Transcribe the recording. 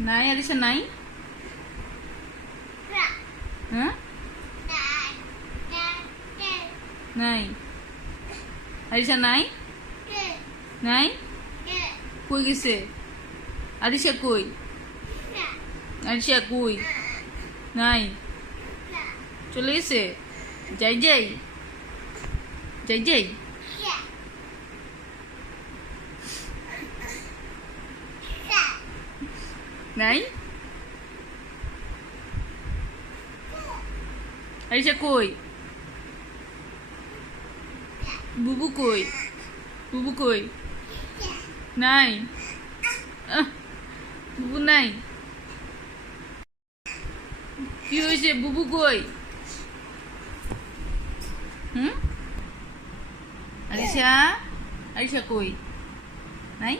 নাই আরিশা নাই। হ্যাঁ নাই আরিশা নাই। নাই কই গেছে আরিশা? কই আরিশা? কই নাই, চলে গেছে। যাই যাই যাই যাই। নাই আরিশা কই? বুবু কই? বুবু কই? নাই। বুবু নাই। কি হয়েছে? বুবু কই? হুম আরিশা? আরিশা কই? নাই।